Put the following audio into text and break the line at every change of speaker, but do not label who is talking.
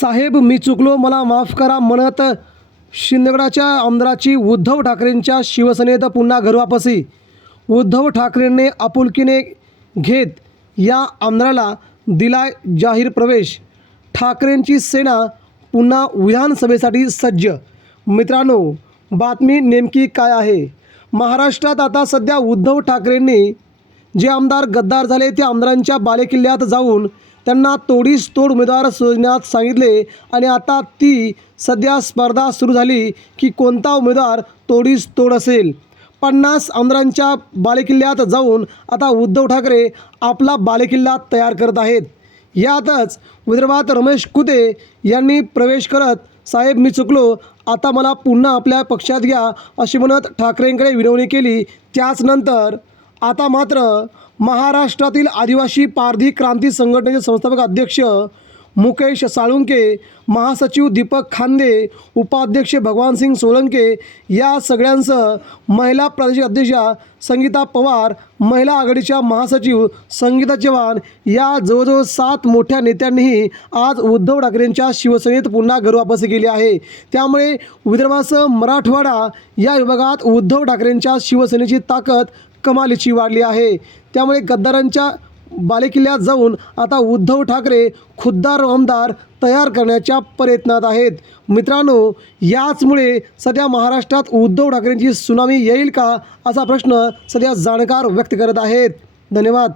साहेब मी चुकलो. मला माफ करा म्हणत शिंदगडाच्या आमदाराची उद्धव ठाकरेंच्या शिवसेनेत पुन्हा घरवापसी उद्धव ठाकरेंनी आपुलकीने घेत या आमदाराला दिलाय जाहीर प्रवेश. ठाकरेंची सेना पुन्हा विधानसभेसाठी सज्ज. मित्रांनो बातमी नेमकी काय आहे? महाराष्ट्रात आता सध्या उद्धव ठाकरेंनी जे आमदार गद्दार झाले त्या आमदारांच्या बालेकिल्ल्यात जाऊन त्यांना तोडीस तोड उमेदवार शोधण्यात सांगितले. आणि आता ती सध्या स्पर्धा सुरू झाली की कोणता उमेदवार तोडीस तोड असेल? पन्नास आमदारांच्या बालेकिल्ल्यात जाऊन आता उद्धव ठाकरे आपला बालेकिल्ला तयार करत आहेत. यातच विदर्भात रमेश कुते यांनी प्रवेश करत साहेब मी चुकलो. आता मला पुन्हा आपल्या पक्षात घ्या अशी म्हणत ठाकरेंकडे विनवणी केली. त्याचनंतर आता मात्र महाराष्ट्रातील आदिवासी पारधी क्रांती संघटनेचे संस्थापक अध्यक्ष मुकेश साळुंके महासचिव दीपक खांदे उपाध्यक्ष भगवानसिंग सोळंके या सगळ्यांसह महिला प्रादेशिक अध्यक्षा संगीता पवार महिला आघाडीच्या महासचिव संगीता चव्हाण या जवळजवळ सात मोठ्या नेत्यांनीही आज उद्धव ठाकरेंच्या शिवसेनेत पुन्हा घरवापसी केली आहे. त्यामुळे विदर्भासह मराठवाडा या विभागात उद्धव ठाकरेंच्या शिवसेनेची ताकद कमालीची वाढली आहे. त्यामुळे गद्दारांच्या बालेकिल्ल्यात जाऊन आता उद्धव ठाकरे खुद्दार आमदार तयार करण्याच्या प्रयत्नात आहेत. मित्रांनो याचमुळे सध्या महाराष्ट्रात उद्धव ठाकरेंची सुनामी येईल का असा प्रश्न सध्या जाणकार व्यक्त करत आहेत. धन्यवाद.